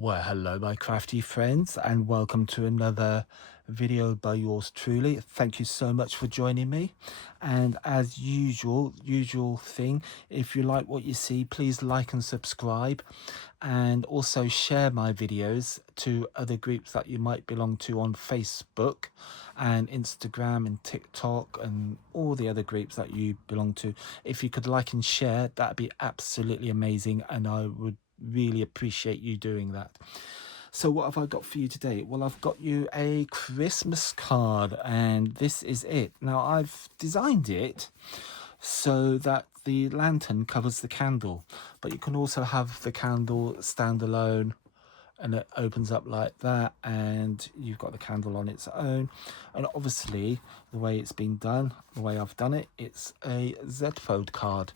Well, hello, my crafty friends, and welcome to another video by yours truly. Thank you so much for joining me. And as usual thing, if you like what you see, please like and subscribe, and also share my videos to other groups that you might belong to on Facebook and Instagram and TikTok and all the other groups that you belong to. If you could like and share, that'd be absolutely amazing, and I would really appreciate you doing that. So what have I got for you today? Well, I've got you a Christmas card, and this is it. Now, I've designed it so that the lantern covers the candle, but you can also have the candle stand alone, and it opens up like that, and you've got the candle on its own. And obviously the way it's been done, the way I've done it, it's a Z fold card,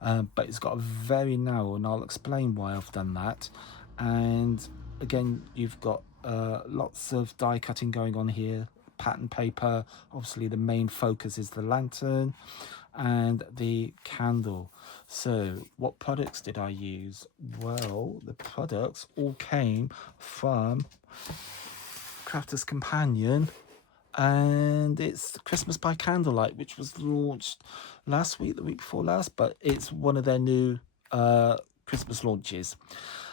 but it's got a very narrow, and I'll explain why I've done that. And again, you've got lots of die cutting going on here, pattern paper. Obviously the main focus is the lantern and the candle. So what products did I use? Well, the products all came from Crafter's Companion, and it's Christmas by Candlelight, which was launched last week, the week before last, but it's one of their new Christmas launches.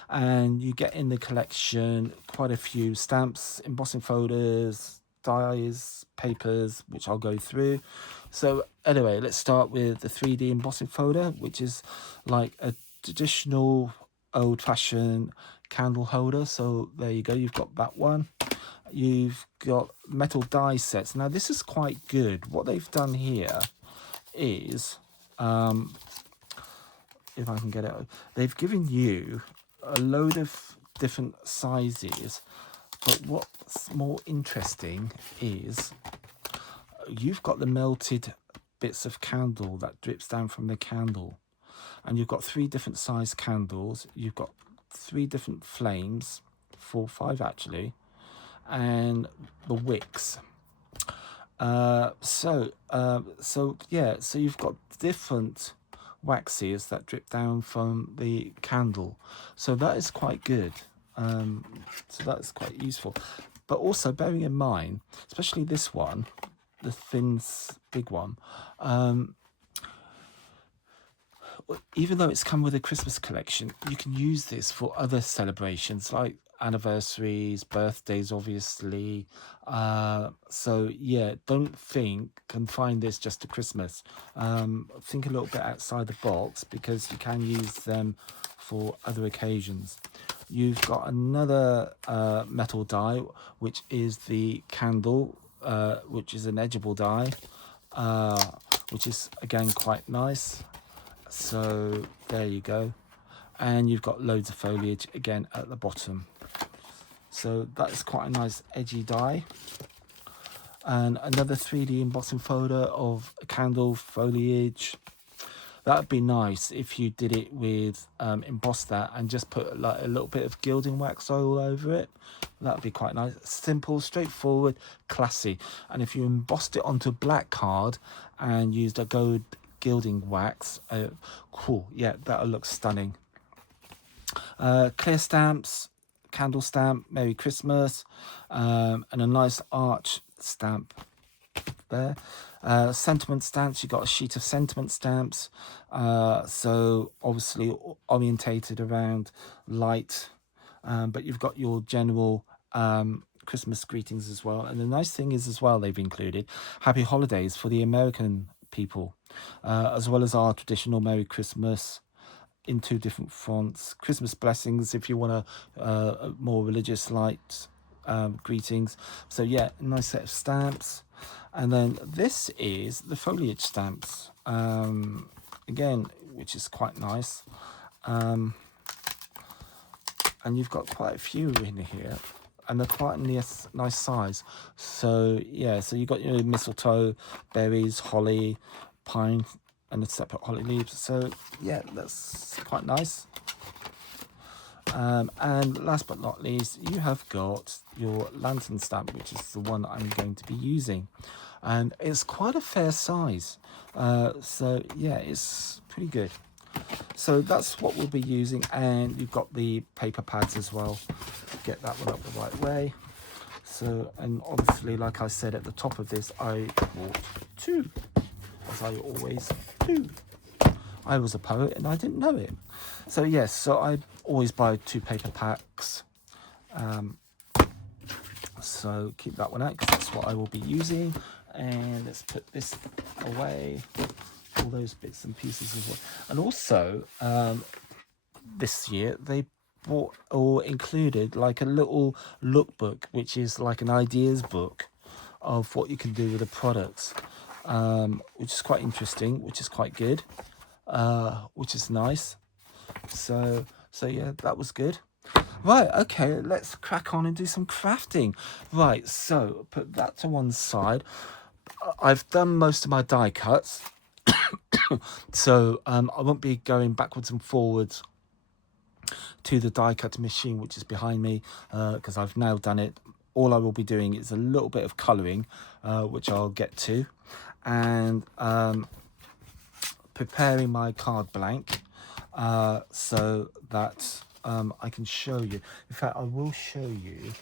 And you get in the collection quite a few stamps, embossing folders, dies, papers, which I'll go through. So anyway, let's start with the 3D embossing folder, which is like a traditional old-fashioned candle holder. So there you go, you've got that one. You've got metal die sets. Now this is quite good. What they've done here is, if I can get it, they've given you a load of different sizes, but what's more interesting is you've got the melted bits of candle that drips down from the candle, and you've got 3 different size candles, you've got 3 different flames, 4 5 actually, and the wicks. So you've got different waxes that drip down from the candle, so that is quite good. So that's quite useful, but also bearing in mind, especially this one, the thin big one, even though it's come with a Christmas collection, you can use this for other celebrations like anniversaries, birthdays, obviously. So yeah, don't think confine this just to Christmas. Think a little bit outside the box, because you can use them for other occasions. You've got another metal die, which is the candle, which is an edgeable die, which is again quite nice. So there you go, and you've got loads of foliage again at the bottom. So that's quite a nice edgy die. And another 3D embossing folder of candle foliage. That'd be nice if you did it with emboss that and just put like a little bit of gilding wax all over it. That'd be quite nice. Simple, straightforward, classy. And if you embossed it onto a black card and used a gold gilding wax, cool, yeah, that'll look stunning. Clear stamps, candle stamp, Merry Christmas, and a nice arch stamp there. Sentiment stamps, you've got a sheet of sentiment stamps, so obviously orientated around light, but you've got your general Christmas greetings as well. And the nice thing is as well, they've included happy holidays for the American people, as well as our traditional Merry Christmas in 2 different fonts, Christmas blessings if you want a more religious light greetings. So yeah, nice set of stamps. And then this is the foliage stamps, again, which is quite nice. And you've got quite a few in here, and they're quite a nice size. So yeah, so you've got your mistletoe, berries, holly, pine, and a separate holly leaves. So yeah, that's quite nice. And last but not least, you have got your lantern stamp, which is the one I'm going to be using, and it's quite a fair size. So yeah, it's pretty good. So that's what we'll be using, and you've got the paper pads as well. Get that one up the right way. So, and obviously, like I said at the top of this, I bought 2, as I always do. I was a poet and I didn't know it. So yes, so I always buy 2 paper packs. So keep that one out because that's what I will be using. And let's put this away, all those bits and pieces as well. And also, this year they bought or included like a little lookbook, which is like an ideas book of what you can do with the products, which is quite interesting, which is quite good, which is nice. So yeah, that was good. Right, okay, let's crack on and do some crafting. Right, so put that to one side. I've done most of my die cuts, so I won't be going backwards and forwards to the die cutting machine, which is behind me, because I've now done it. All I will be doing is a little bit of colouring, which I'll get to, and preparing my card blank, so that I can show you. In fact, I will show you,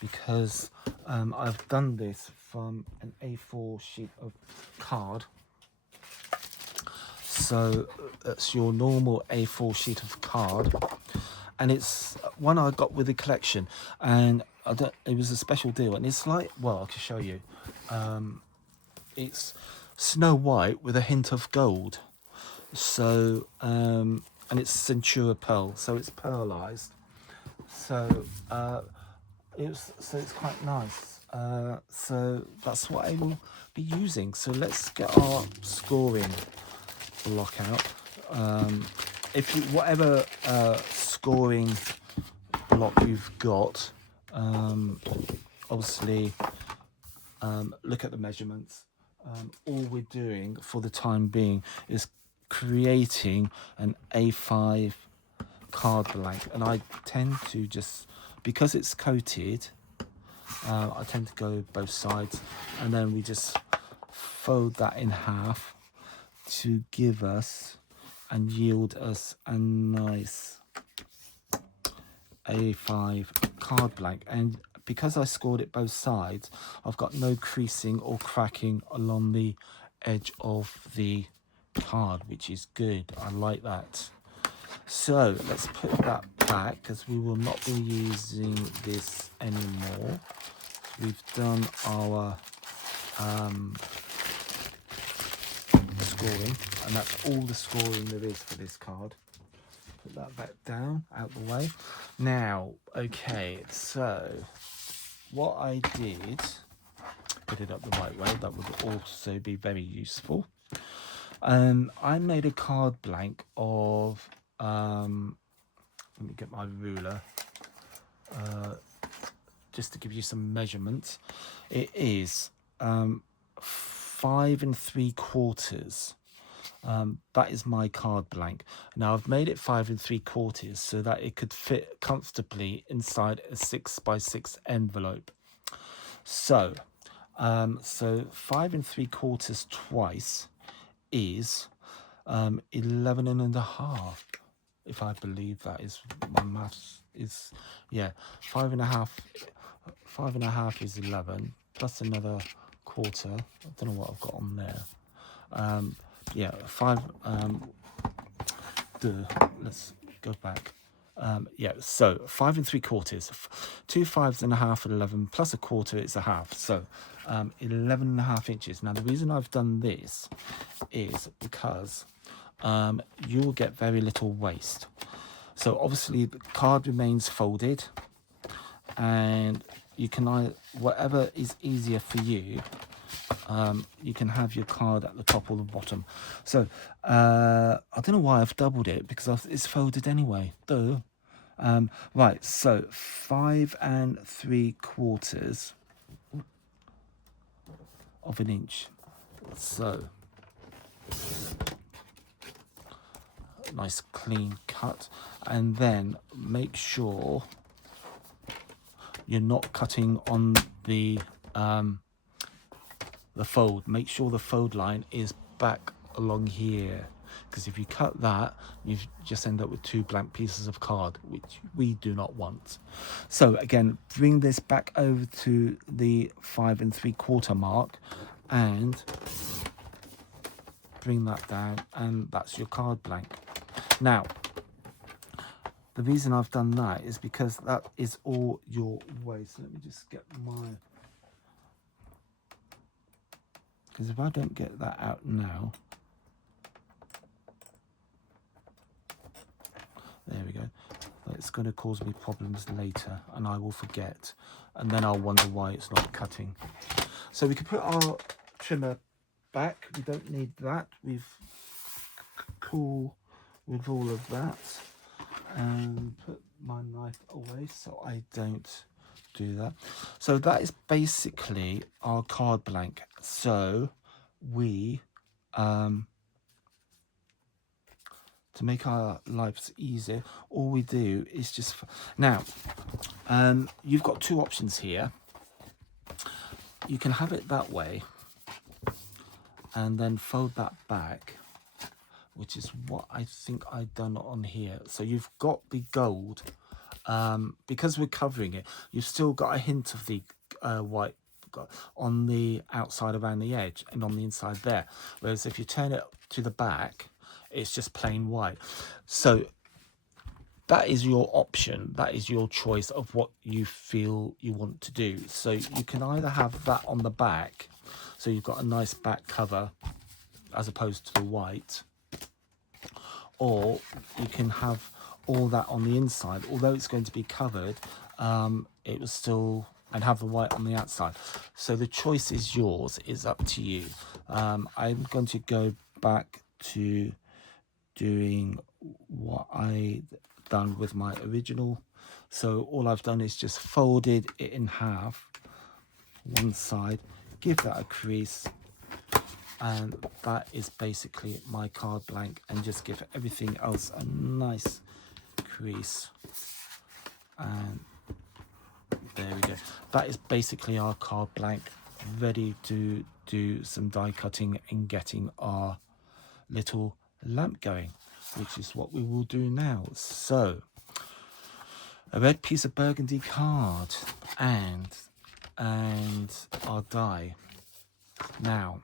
because I've done this from an A4 sheet of card. So it's your normal A4 sheet of card, and it's one I got with the collection, and it was a special deal, and it's like, well, I can show you. It's Snow White with a hint of gold. So and it's Centura pearl, so it's pearlized. So it's quite nice. So that's what I will be using. So let's get our scoring block out. If you whatever scoring block you've got, obviously look at the measurements. All we're doing for the time being is creating an A5 card blank, and I tend to just, because it's coated, I tend to go both sides, and then we just fold that in half to give us and yield us a nice A5 card blank. And because I scored it both sides, I've got no creasing or cracking along the edge of the card, which is good. I like that. So let's put that back because we will not be using this anymore. We've done our scoring, and that's all the scoring there is for this card. Put that back down, out the way. Now, okay, so what I did, put it up the right way, that would also be very useful. I made a card blank of, let me get my ruler, just to give you some measurements. It is 5 3/4. That is my card blank. Now I've made it 5 3/4 so that it could fit comfortably inside a 6x6 envelope. So 5 3/4 twice is 11.5, if I believe that is my maths is. Yeah, 5.5 is 11 plus another quarter. I don't know what I've got on there. Yeah, 5. Let's go back. Yeah, so 5 3/4. 2 5.5 at 11 plus a quarter is a half. So 11.5 inches. Now the reason I've done this is because you will get very little waste. So obviously the card remains folded, and you can, whatever is easier for you, you can have your card at the top or the bottom. So I don't know why I've doubled it, because it's folded anyway. Duh. Right, so 5 3/4 of an inch. So nice clean cut, and then make sure you're not cutting on the fold. Make sure the fold line is back along here, because if you cut that, you just end up with 2 blank pieces of card, which we do not want. So again, bring this back over to the 5 3/4 mark and bring that down, and that's your card blank. Now, the reason I've done that is because that is all your waste. Let me just get my... Because if I don't get that out now... There we go. It's going to cause me problems later, and I will forget. And then I'll wonder why it's not cutting. So we can put our trimmer back. We don't need that. We've cool with all of that. And put my knife away so I don't do that. So that is basically our card blank. So we to make our lives easier, all we do is just... Now, you've got 2 options here. You can have it that way and then fold that back, which is what I think I've done on here. So you've got the gold, because we're covering it, you've still got a hint of the white on the outside around the edge and on the inside there. Whereas if you turn it to the back, it's just plain white. So that is your option. That is your choice of what you feel you want to do. So you can either have that on the back, so you've got a nice back cover as opposed to the white, or you can have all that on the inside. Although it's going to be covered, it was still... and have the white on the outside. So the choice is yours. It's up to you. I'm going to go back to doing what I done with my original. So all I've done is just folded it in half, one side, give that a crease, and that is basically my card blank, and just give everything else a nice crease, and there we go. That is basically our card blank, ready to do some die cutting and getting our little lamp going, which is what we will do now. So a red piece of burgundy card and our die. Now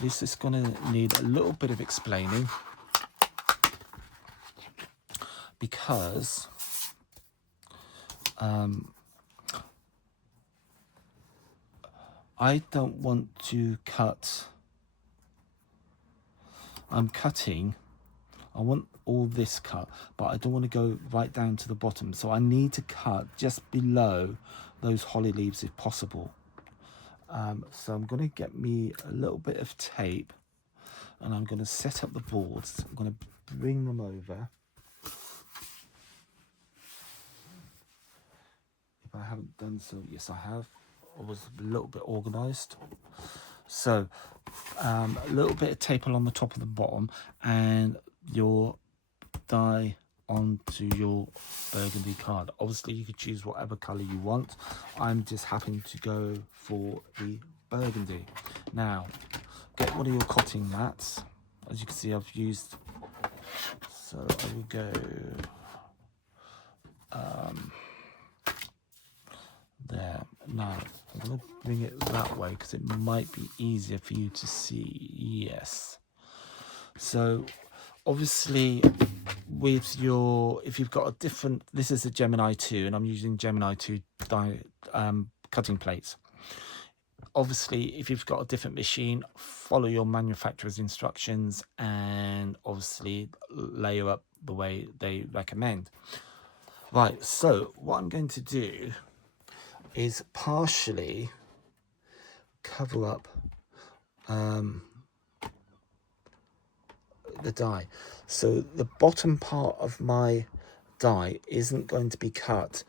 this is going to need a little bit of explaining, because I don't want to cut... I'm cutting, I want all this cut, but I don't want to go right down to the bottom. So I need to cut just below those holly leaves if possible. So I'm going to get me a little bit of tape, and I'm going to set up the boards. I'm going to bring them over. If I haven't done so, yes I have. I was a little bit organised. So a little bit of tape along the top of the bottom, and your die onto your burgundy card. Obviously you could choose whatever colour you want. I'm just happening to go for the burgundy. Now get one of your cutting mats. As you can see, I've used... So I will go there. Now I'm going to bring it that way because it might be easier for you to see. Yes. So obviously with your... if you've got a different... this is a Gemini 2 and I'm using Gemini 2 die cutting plates. Obviously if you've got a different machine, follow your manufacturer's instructions and obviously layer up the way they recommend. Right, so what I'm going to do is partially cover up the die. So the bottom part of my die isn't going to be cut,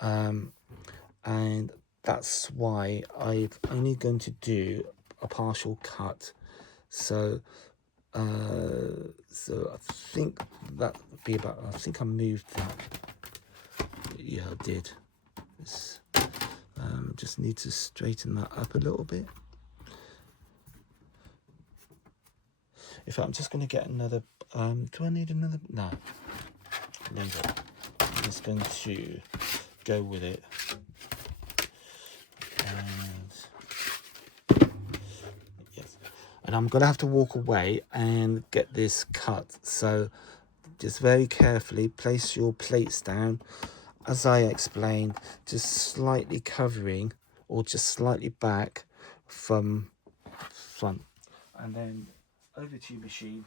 and that's why I'm only going to do a partial cut. So so I think that would be about... I think I moved that. Yeah, I did. This, just need to straighten that up a little bit. In fact, I'm just going to get another, do I need another? No, leave it. I'm just going to go with it. And yes, and I'm going to have to walk away and get this cut. So just very carefully place your plates down, as I explained, just slightly covering or just slightly back from front, and then over to your machine.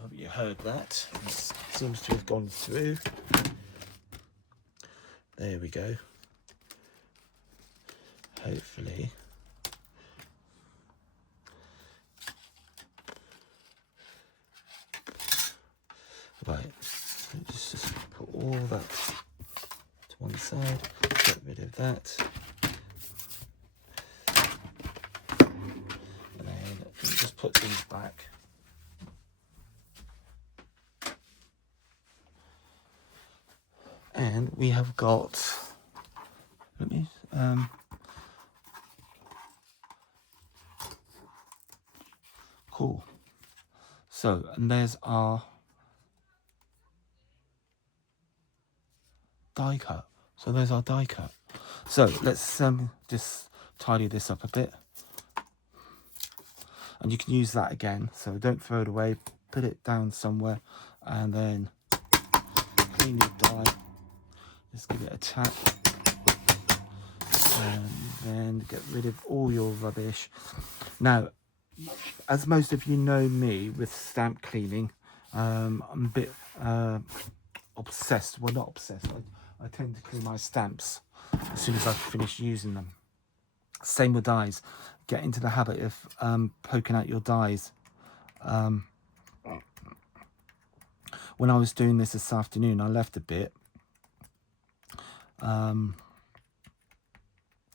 Hope you heard that. It seems to have gone through. There we go. Hopefully. Right, let's just put all that to one side, get rid of that. And then just put these back. And we have got, let me, cool. So, and there's our die cut. So there's our die cut. So let's just tidy this up a bit. And you can use that again. So don't throw it away. Put it down somewhere and then clean your die. Just give it a tap. And then get rid of all your rubbish. Now, as most of you know me with stamp cleaning, I'm a bit obsessed. Well, not obsessed. I tend to clean my stamps as soon as I finish using them. Same with dies. Get into the habit of poking out your dies. When I was doing this afternoon, I left a bit.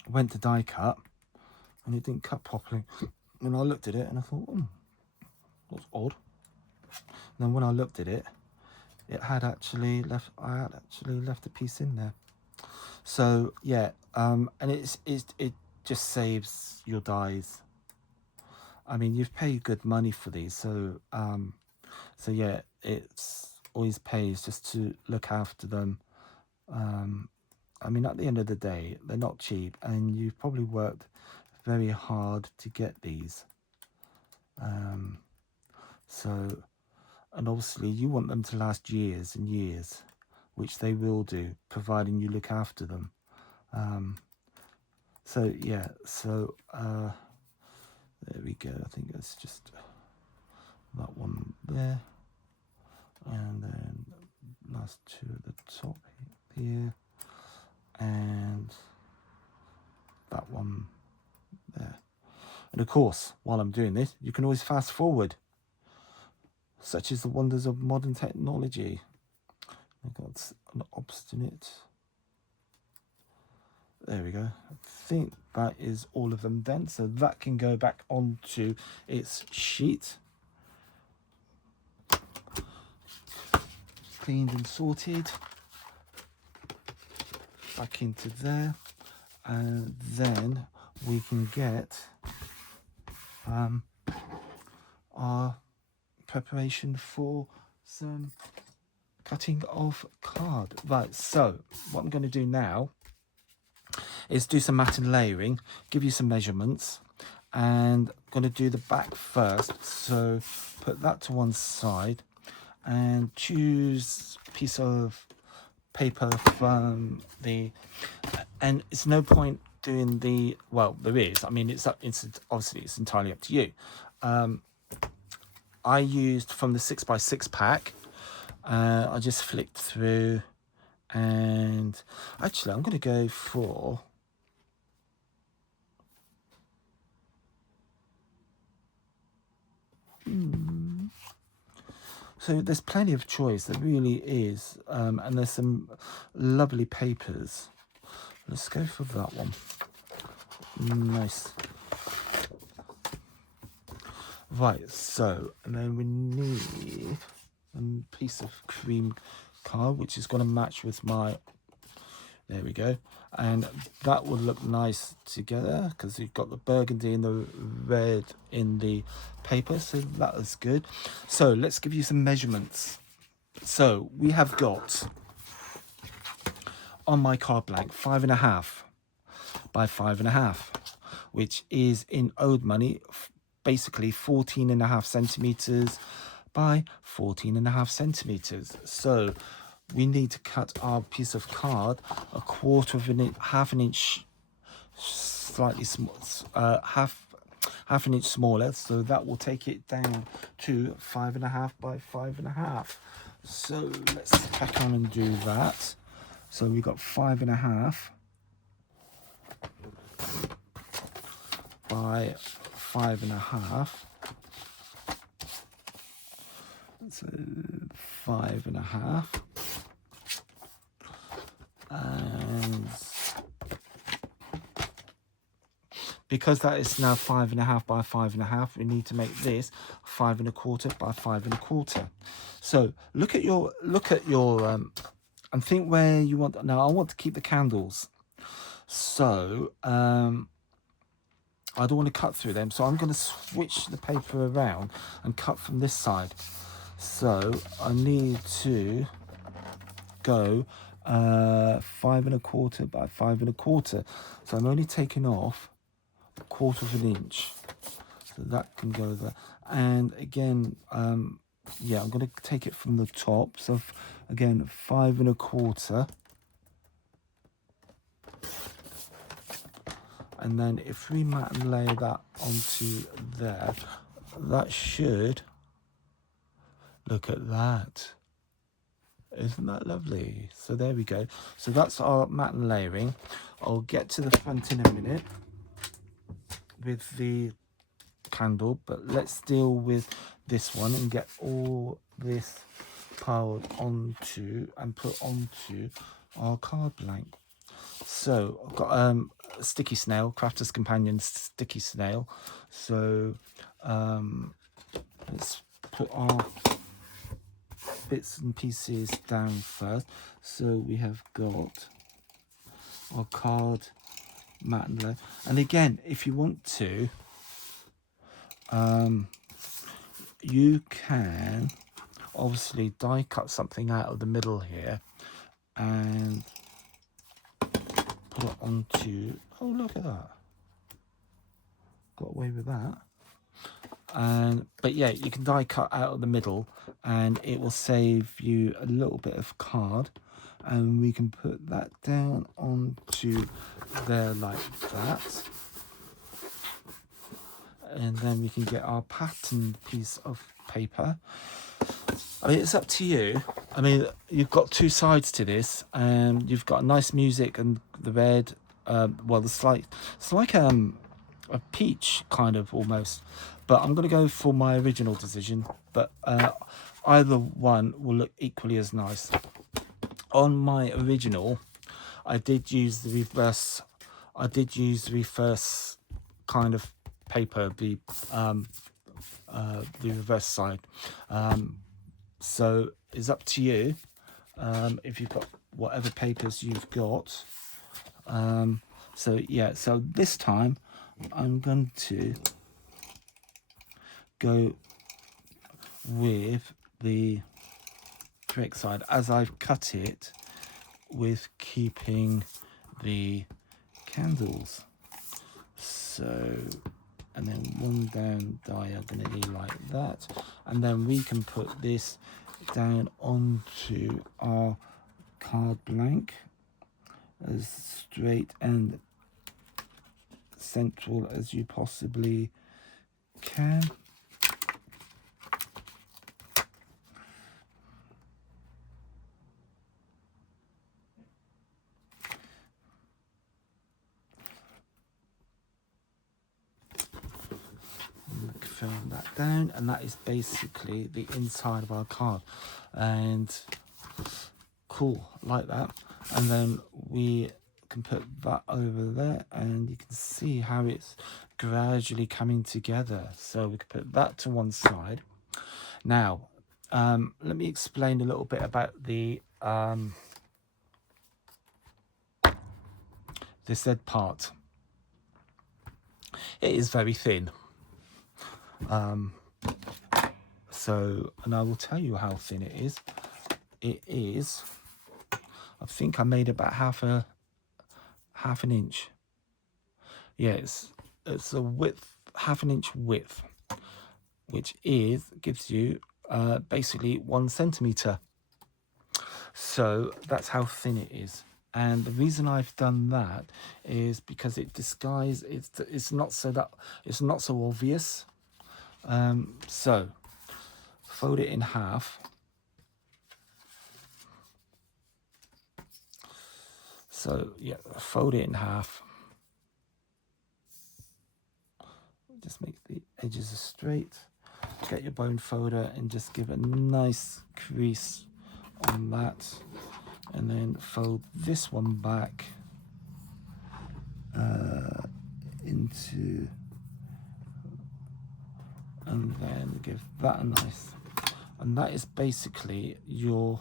Went to die cut, and it didn't cut properly. And I looked at it, and I thought, that's odd. And then when I looked at it, it had actually left. I had actually left a piece in there. So yeah, and it just saves your dies. I mean, you've paid good money for these, so yeah, it's always pays just to look after them. I mean, at the end of the day, they're not cheap, and you've probably worked very hard to get these. So, and obviously you want them to last years and years, which they will do, providing you look after them. So yeah, so there we go. I think it's just that one there, and then last two at the top here, and that one there. And of course, while I'm doing this, you can always fast forward. Such is the wonders of modern technology. I've got an obstinate. There we go. I think that is all of them then. So that can go back onto its sheet. Cleaned and sorted. Back into there. And then we can get our preparation for some cutting of card. Right, so what I'm going to do now is do some mat and layering, give you some measurements, and I'm going to do the back first. So put that to one side and choose a piece of paper from the, and it's no point doing the, well, there is, I mean, it's obviously it's entirely up to you. I used from the 6x6 pack. I just flicked through, and actually I'm going to go for so there's plenty of choice, there really is, and there's some lovely papers. Let's go for that one. Nice. Right, so, and then we need a piece of cream card, which is going to match with my, there we go. And that will look nice together because you've got the burgundy and the red in the paper, so that is good. So let's give you some measurements. So we have got on my card blank 5.5 by 5.5, which is in old money basically 14.5 centimeters by 14.5 centimeters. So we need to cut our piece of card a quarter of an inch, half an inch, slightly small, half an inch smaller. So that will take it down to 5.5 by 5.5. So let's crack on and do that. So we got 5.5 by 5.5. So 5.5, and because that is now 5.5 by 5.5, we need to make this 5.25 by 5.25. So look at your and think where you want. Now I want to keep the candles, so I don't want to cut through them, so I'm going to switch the paper around and cut from this side. So I need to go 5.25 by 5.25. So I'm only taking off a quarter of an inch, so that can go there. And again, yeah, I'm going to take it from the top. So again, 5.25. And then if we mat and lay that onto there, that should, look at that. Isn't that lovely? So there we go. So that's our mat and layering. I'll get to the front in a minute with the candle, but let's deal with this one and get all this piled onto and put onto our card blank. So I've got a sticky snail, Crafter's Companion sticky snail. So let's put our bits and pieces down first. So we have got our card mat and lay. And again, if you want to, you can obviously die cut something out of the middle here and put it onto, oh look at that, got away with that. And but yeah, you can die cut out of the middle and it will save you a little bit of card, and we can put that down onto there like that, and then we can get our pattern piece of paper. I mean, it's up to you. I mean, you've got two sides to this, and you've got nice music and the red. Well, it's like a peach kind of almost, but I'm going to go for my original decision. But either one will look equally as nice. On my original, I did use the reverse. I did use the reverse kind of paper, the reverse side. So it's up to you if you've got whatever papers you've got. So yeah, so this time I'm going to go with the correct side as I've cut it, with keeping the candles. So, and then one down diagonally like that, and then we can put this down onto our card blank as straight and central as you possibly can. Fill that down, and that is basically the inside of our card, and cool, like that. And then we can put that over there, and you can see how it's gradually coming together. So we can put that to one side. Now, let me explain a little bit about the this Z part. It is very thin. So, and I will tell you how thin it is. It is, I think I made about half an inch. Yeah, it's a width, half an inch width, which gives you basically 1 centimeter. So that's how thin it is. And the reason I've done that is because it disguises, it's not so obvious. So fold it in half. So yeah, fold it in half. Just make the edges straight. Get your bone folder and just give a nice crease on that. And then fold this one back into, and then give that a nice, and that is basically your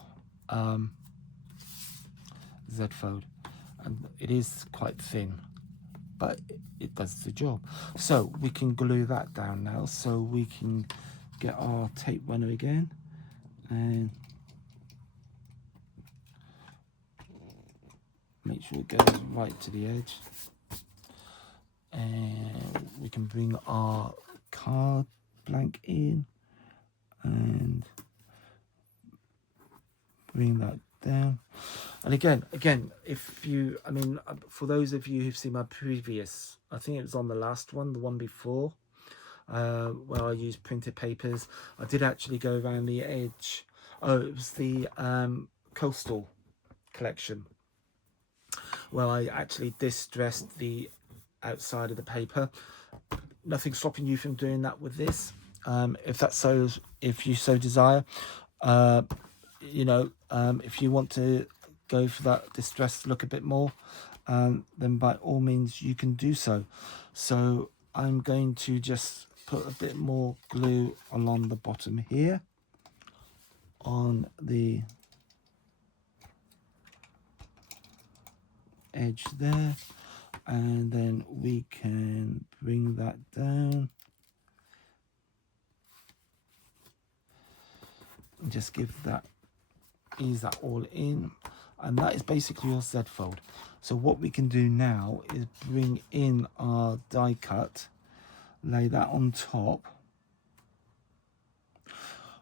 Z fold, and it is quite thin, but it does the job. So we can glue that down now, so we can get our tape runner again and make sure it goes right to the edge, and we can bring our card blank in and bring that down. And again, if you, I mean, for those of you who've seen my previous, I think it was on the last one, the one before, where I used printed papers, I did actually go around the edge. Oh, it was the coastal collection, where I actually distressed the outside of the paper. Nothing stopping you from doing that with this, if you so desire. You know, if you want to go for that distressed look a bit more, then by all means you can do so. So I'm going to just put a bit more glue along the bottom here on the edge there, and then we can bring that down and just give that, ease that all in, and that is basically your Z fold. So what we can do now is bring in our die cut, lay that on top.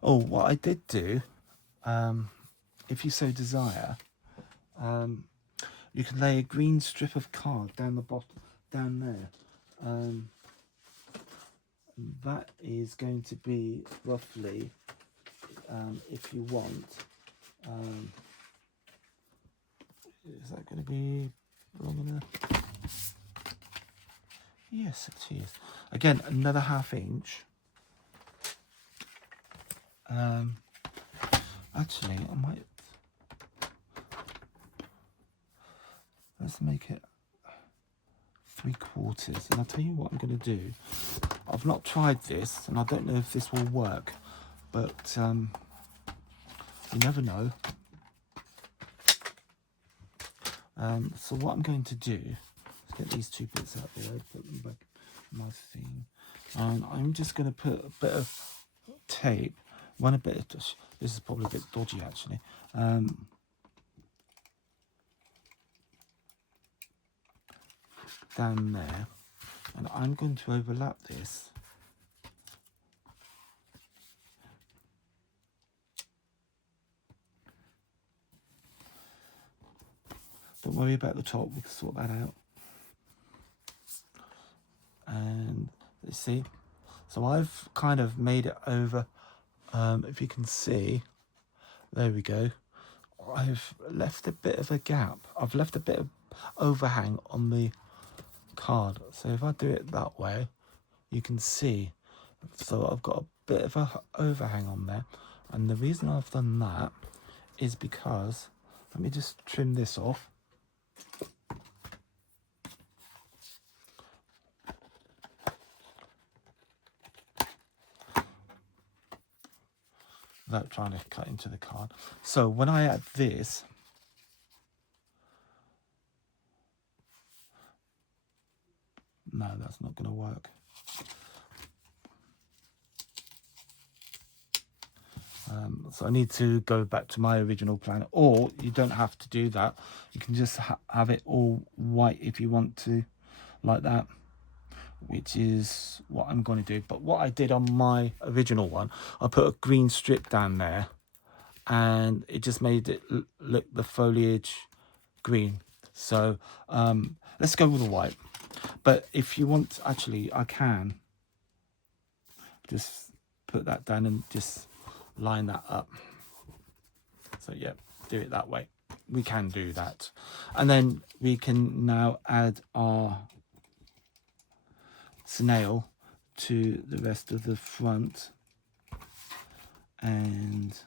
Oh, what I did do, if you so desire, you can lay a green strip of card down the bottom, down there. That is going to be roughly, if you want, is that going to be long enough? Yes, it is. Again, another ½ inch. Actually, I might, let's make it 3/4, and I'll tell you what I'm going to do. I've not tried this, and I don't know if this will work, but you never know. So what I'm going to do, let's get these 2 bits out there, put them back in my thing, and I'm just going to put a bit of tape, run a bit of, this is probably a bit dodgy actually, down there, and I'm going to overlap this. Don't worry about the top, we can sort that out. And let's see, so I've kind of made it over, if you can see, there we go. I've left a bit of a gap, I've left a bit of overhang on the card. So if I do it that way, you can see, so I've got a bit of a overhang on there, and the reason I've done that is because, let me just trim this off. without trying to cut into the card. So when I add this, no, that's not going to work. So I need to go back to my original plan, or you don't have to do that. You can just have it all white if you want to, like that, which is what I'm going to do. But what I did on my original one, I put a green strip down there, and it just made it look the foliage green. So let's go with the white. But if you want, actually, I can just put that down and just line that up. So yeah, do it that way. We can do that. And then we can now add our snail to the rest of the front. And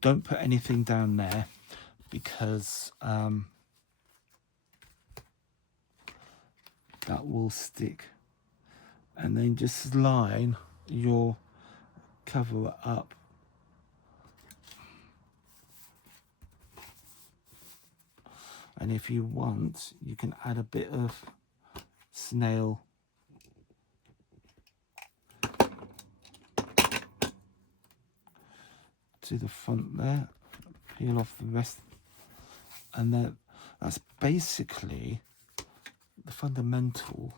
don't put anything down there, because that will stick. And then just line your cover up. And if you want, you can add a bit of snail to the front there, peel off the rest, and then that's basically the fundamental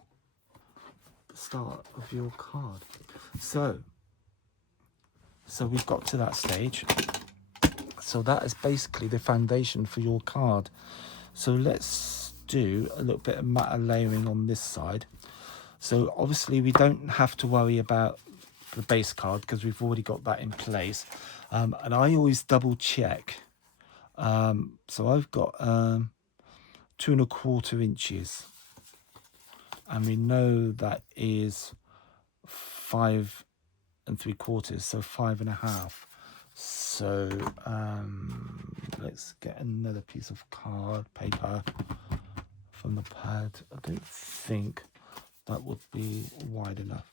start of your card. So we've got to that stage. So that is basically the foundation for your card. So let's do a little bit of matte layering on this side. So obviously we don't have to worry about the base card because we've already got that in place. And I always double check. So I've got 2¼ inches. And we know that is 5¾ so 5½. So let's get another piece of card paper from the pad. I don't think that would be wide enough.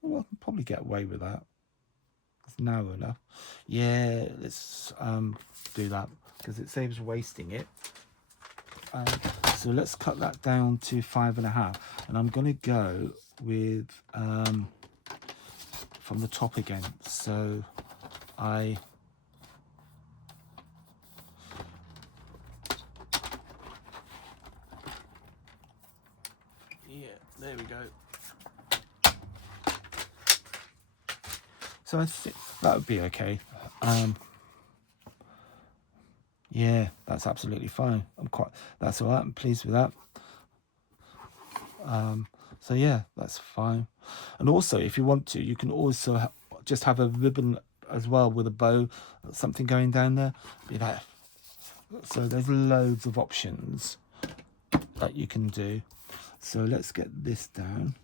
Well, I can probably get away with that. It's narrow enough. Yeah, let's do that because it saves wasting it. So let's cut that down to 5½, and I'm going to go with from the top again. So there we go. So I think that would be okay. Yeah, that's absolutely fine. That's all right. I'm pleased with that. So yeah, that's fine. And also, if you want to, you can also just have a ribbon as well with a bow, something going down there. Be that. So there's loads of options that you can do. So let's get this down.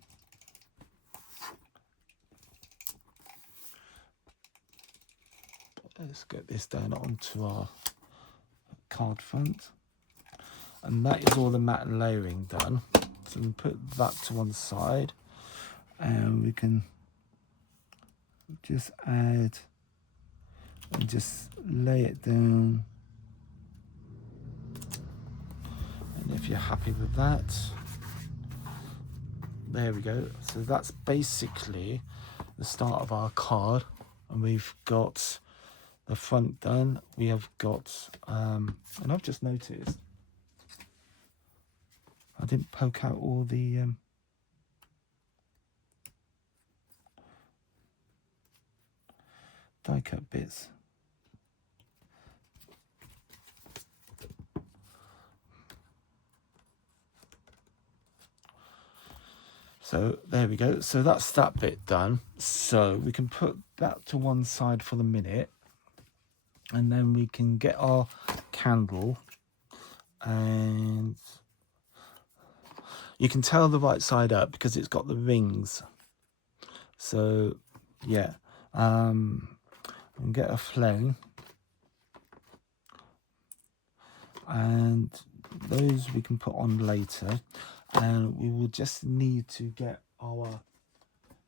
Let's get this down onto our card front. And that is all the matte layering done. So we can put that to one side. And we can just add and just lay it down. And if you're happy with that, there we go. So that's basically the start of our card. And we've got the front done. We have got, and I've just noticed, I didn't poke out all the die cut bits. So there we go. So that's that bit done. So we can put that to one side for the minute. And then we can get our candle. And you can tell the right side up because it's got the rings. So yeah. And get a flame. And those we can put on later. And we will just need to get our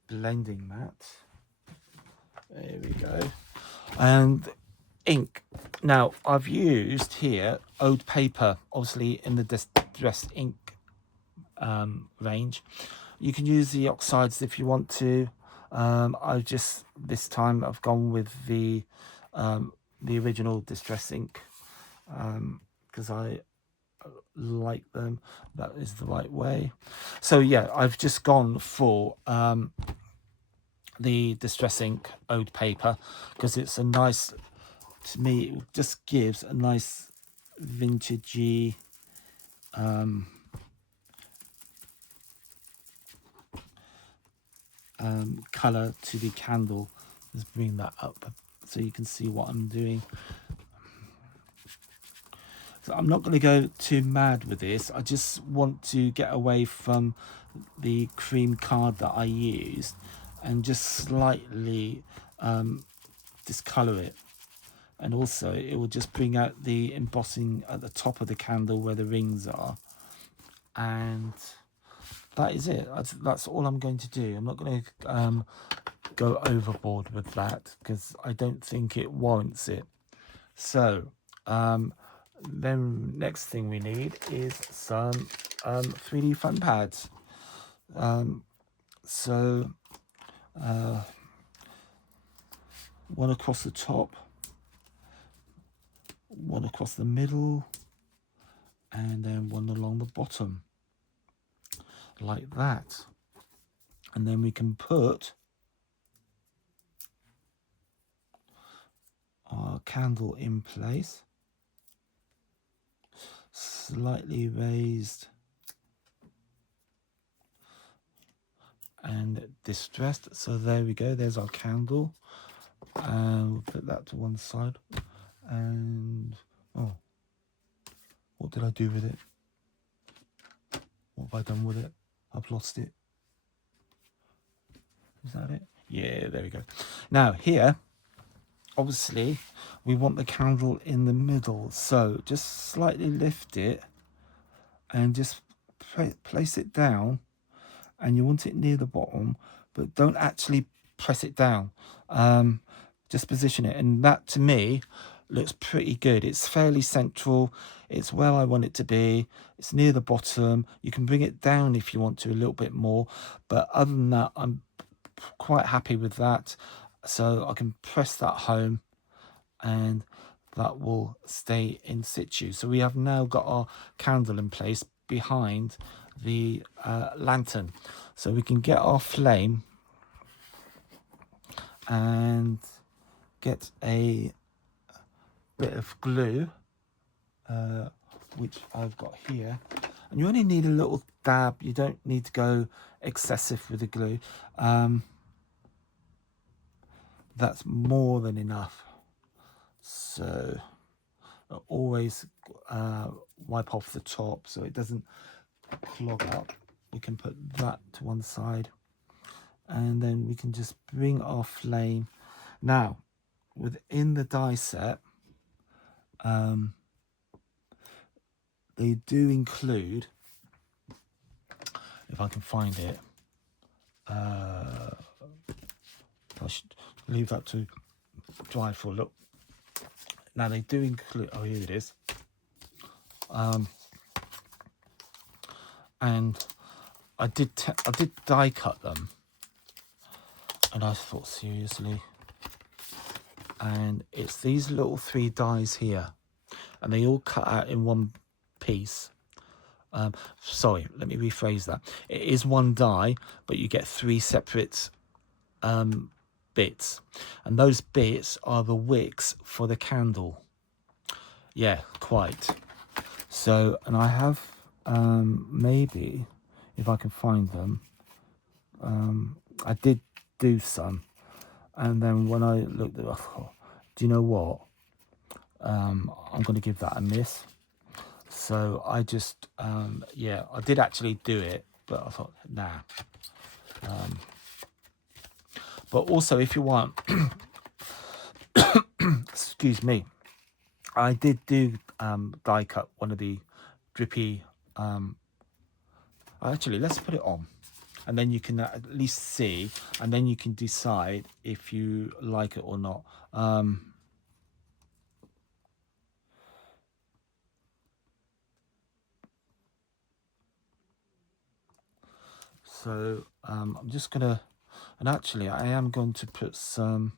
blending mat. There we go. And ink. Now I've used here old paper, obviously in the distressed ink range. You can use the oxides if you want to. I've just this time I've gone with the original distress ink because I like them. That is the right way. So yeah, I've just gone for the distress ink oud paper because it's a nice, to me it just gives a nice vintagey color to the candle. Let's bring that up so you can see what I'm doing. So I'm not going to go too mad with this. I just want to get away from the cream card that I used and just slightly discolor it. And also it will just bring out the embossing at the top of the candle where the rings are. And that is it. That's all I'm going to do. I'm not going to go overboard with that because I don't think it warrants it. So then next thing we need is some 3D fun pads. So one across the top, one across the middle, and then one along the bottom, like that. And then we can put our candle in place, slightly raised and distressed. So there we go, there's our candle, and we'll put that to one side. And oh, what did I do with it? What have I done with it? I've lost it. Is that it? Yeah, there we go. Now here, obviously we want the candle in the middle, so just slightly lift it and just place it down, and you want it near the bottom, but don't actually press it down. Just position it, and that to me looks pretty good. It's fairly central, it's where I want it to be, it's near the bottom. You can bring it down if you want to a little bit more, but other than that I'm quite happy with that. So I can press that home and that will stay in situ. So we have now got our candle in place behind the lantern. So we can get our flame and get a bit of glue, which I've got here. And you only need a little dab, you don't need to go excessive with the glue. That's more than enough. So always wipe off the top so it doesn't clog up. We can put that to one side, and then we can just bring our flame. Now within the die set, they do include, if I can find it, I should leave that to dry for a look. Now they do include, oh here it is, and I did die cut them, and I thought, seriously? And it's these little 3 dies here, and they all cut out in one piece. Sorry, let me rephrase that. It is one die, but you get 3 separate bits, and those bits are the wicks for the candle. Yeah, quite. So, and I have maybe if I can find them, I did do some, and then when I looked at it, I thought, do you know what, I'm going to give that a miss. So I just yeah, I did actually do it, but I thought, nah. But also, if you want, excuse me, I did do die cut one of the drippy, actually let's put it on and then you can at least see, and then you can decide if you like it or not. So I'm just gonna, and actually I am going to put some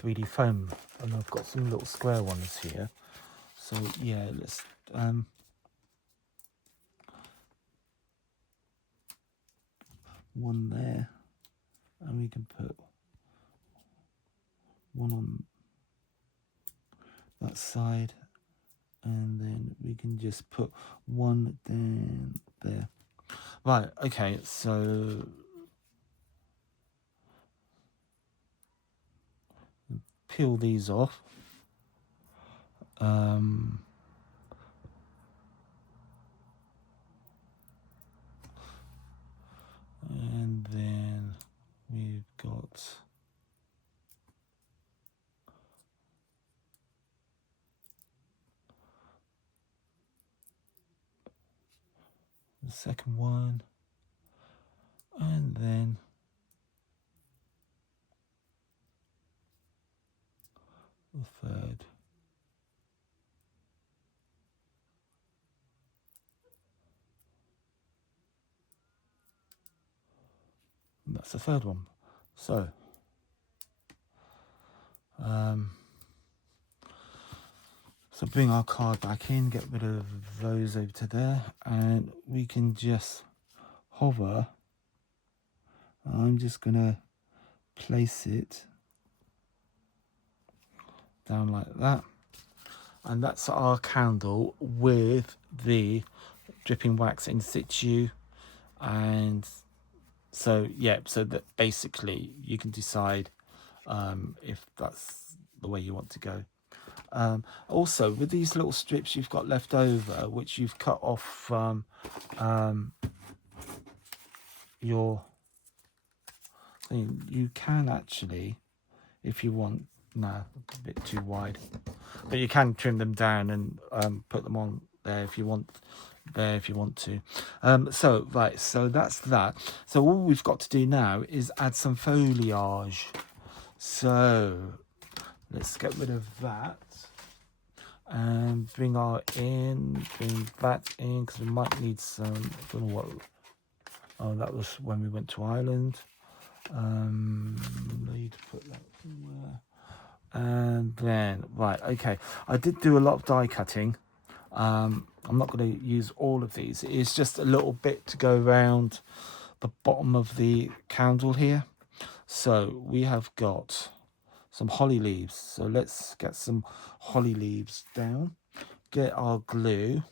3D foam, and I've got some little square ones here. So yeah, let's one there, and we can put one on that side, and then we can just put one down there. Right, okay, so peel these off. And then we've got the second one, and then the third. And that's the third one. So so bring our card back in, get rid of those over to there, and we can just hover. I'm just gonna place it down like that, and that's our candle with the dripping wax in situ. And so yeah, so that basically you can decide if that's the way you want to go. Also, with these little strips you've got left over, which you've cut off from your thing, you can actually, if you want, no, a bit too wide, but you can trim them down and put them on there if you want, to. So right, so that's that. So all we've got to do now is add some foliage. So let's get rid of that and bring that in, because we might need some, I don't know what, oh, that was when we went to Ireland. Need to put that somewhere. And then, right, okay, I did do a lot of die cutting. I'm not going to use all of these. It's just a little bit to go around the bottom of the candle here. So we have got some holly leaves. So let's get some holly leaves down. Get our glue.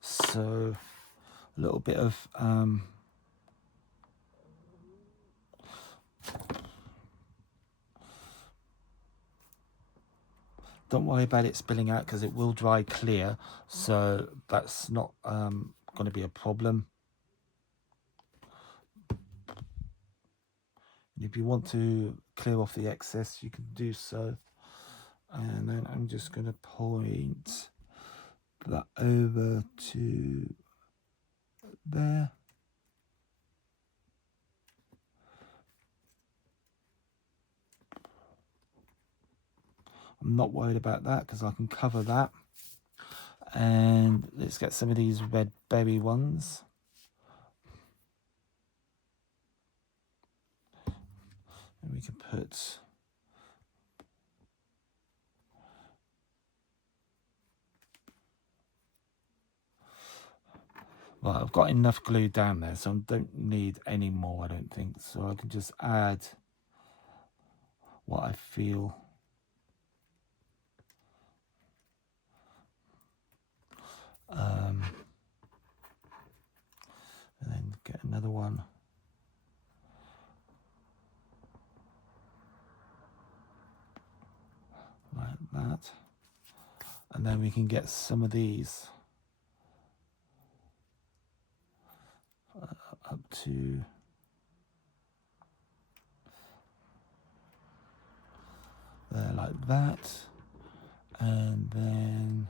So a little bit of don't worry about it spilling out, because it will dry clear, so that's not going to be a problem. If you want to clear off the excess, you can do so. And then I'm just going to point that over to there. I'm not worried about that because I can cover that. And let's get some of these red berry ones. And we can put well, I've got enough glue down there, so I don't need any more, I don't think. So I can just add what I feel. And then get another one. Like that. And then we can get some of these up to there like that. And then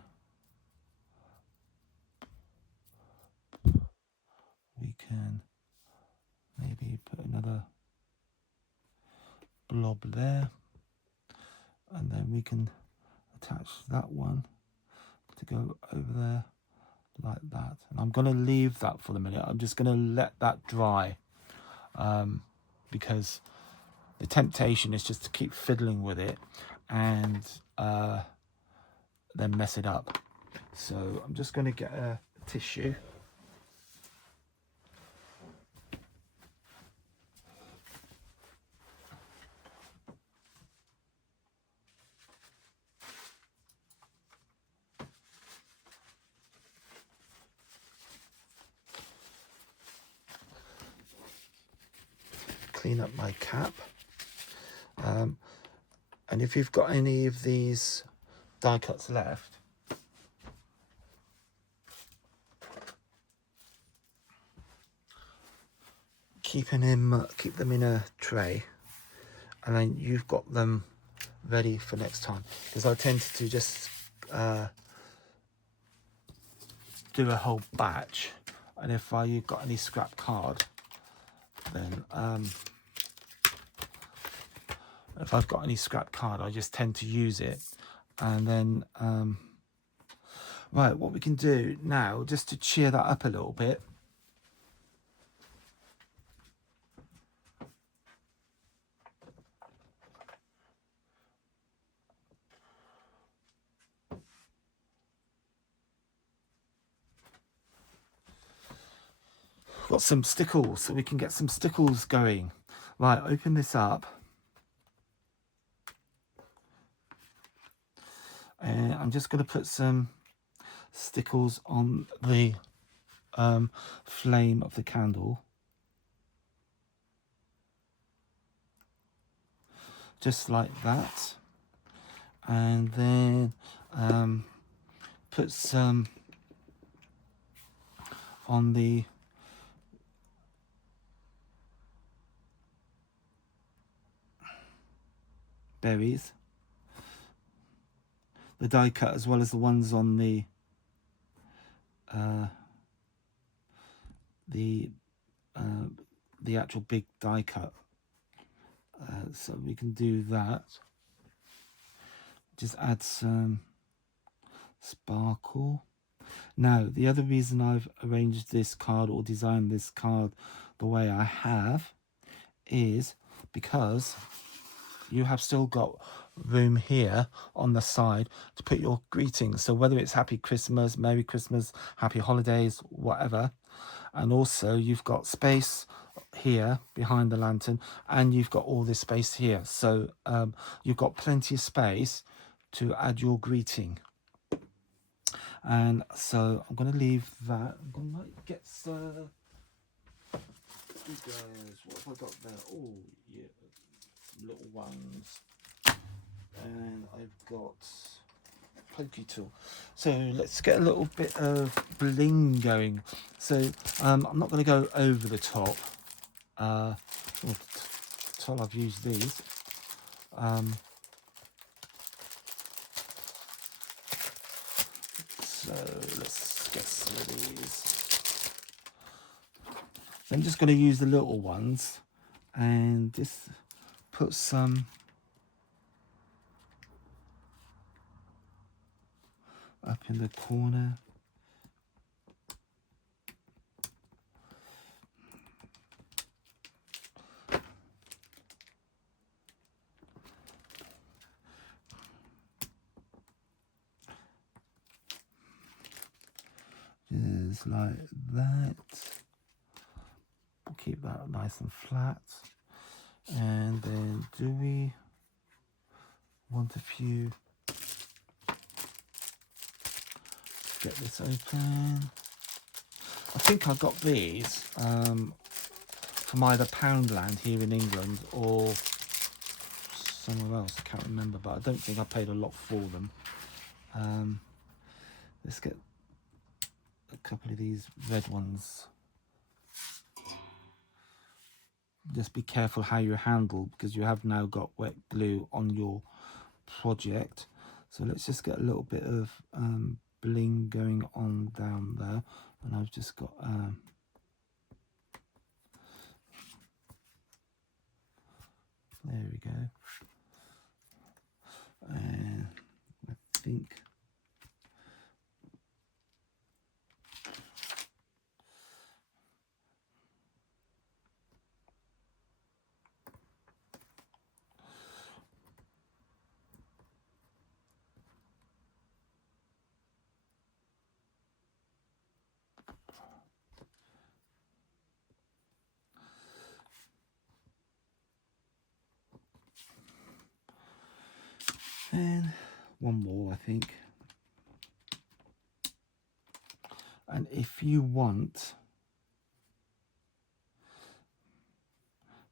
blob there, and then we can attach that one to go over there like that. And I'm going to leave that for the minute. I'm just going to let that dry, because the temptation is just to keep fiddling with it and then mess it up. So I'm just going to get a tissue. Clean up my cap. And if you've got any of these die cuts left, keep them in a tray, and then you've got them ready for next time, because I tend to just do a whole batch, and if you've got any scrap card, then if I've got any scrap card, I just tend to use it. And then right, what we can do now, just to cheer that up a little bit, got some stickles, so we can get some stickles going. Right, open this up, and I'm just going to put some stickles on the flame of the candle, just like that, and then put some on the berries, the die cut, as well as the ones on the actual big die cut. So we can do that. Just add some sparkle. Now, the other reason I've arranged this card or designed this card the way I have is because you have still got room here on the side to put your greetings. So whether it's Happy Christmas, Merry Christmas, Happy Holidays, whatever. And also you've got space here behind the lantern, and you've got all this space here. So you've got plenty of space to add your greeting. And so I'm going to leave that. I'm going to get some... what have I got there? Oh, yeah, some little ones. And I've got pokey tool. So let's get a little bit of bling going. So I'm not going to go over the top. Until I've used these. So let's get some of these. I'm just going to use the little ones and just put some up in the corner. Just like that. We'll keep that nice and flat. And then do we want a few? Get this open. I think I got these from either Poundland here in England or somewhere else. I can't remember, but I don't think I paid a lot for them. Let's get a couple of these red ones. Just be careful how you handle, because you have now got wet glue on your project. So let's just get a little bit of bling going on down there. And I've just got there we go. think. And one more, I think. And if you want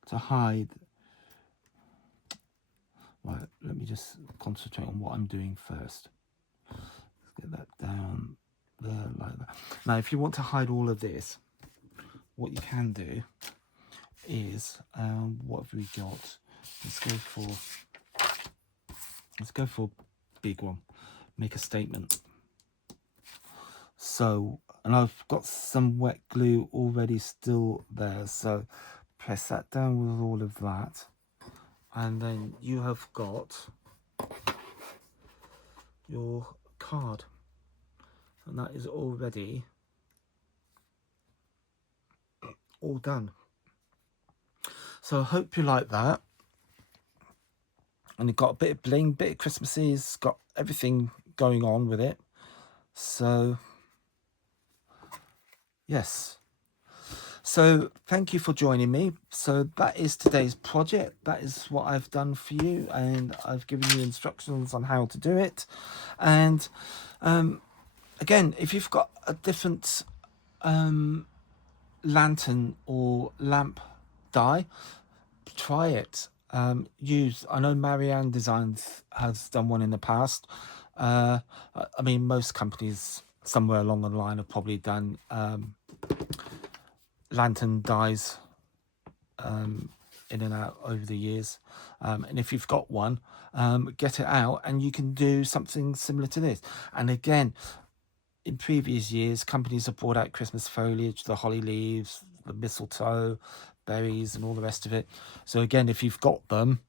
to hide, right, let me just concentrate on what I'm doing first. Let's get that down there like that. Now, if you want to hide all of this, what you can do is, what have we got? Let's go for big one. Make a statement. So, and I've got some wet glue already still there, so press that down with all of that, and then you have got your card, and that is already all done. So I hope you like that. And it got a bit of bling, bit of Christmassy, it's got everything going on with it. So yes, so thank you for joining me. So that is today's project. That is what I've done for you, and I've given you instructions on how to do it. And again, if you've got a different lantern or lamp die, try it. I know Marianne Designs has done one in the past. I mean, most companies somewhere along the line have probably done lantern dies in and out over the years. And if you've got one, get it out and you can do something similar to this. And again, in previous years, companies have brought out Christmas foliage, the holly leaves, the mistletoe, berries, and all the rest of it. So again, if you've got them,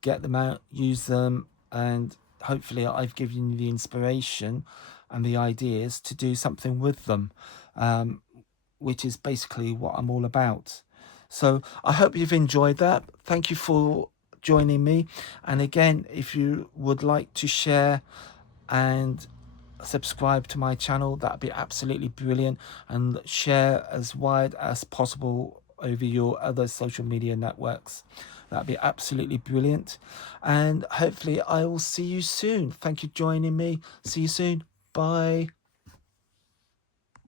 get them out, use them, and hopefully I've given you the inspiration and the ideas to do something with them, which is basically what I'm all about. So I hope you've enjoyed that. Thank you for joining me. And again, if you would like to share and subscribe to my channel, that'd be absolutely brilliant, and share as wide as possible over your other social media networks. That'd be absolutely brilliant, and hopefully I will see you soon. Thank you for joining me. See you soon. Bye.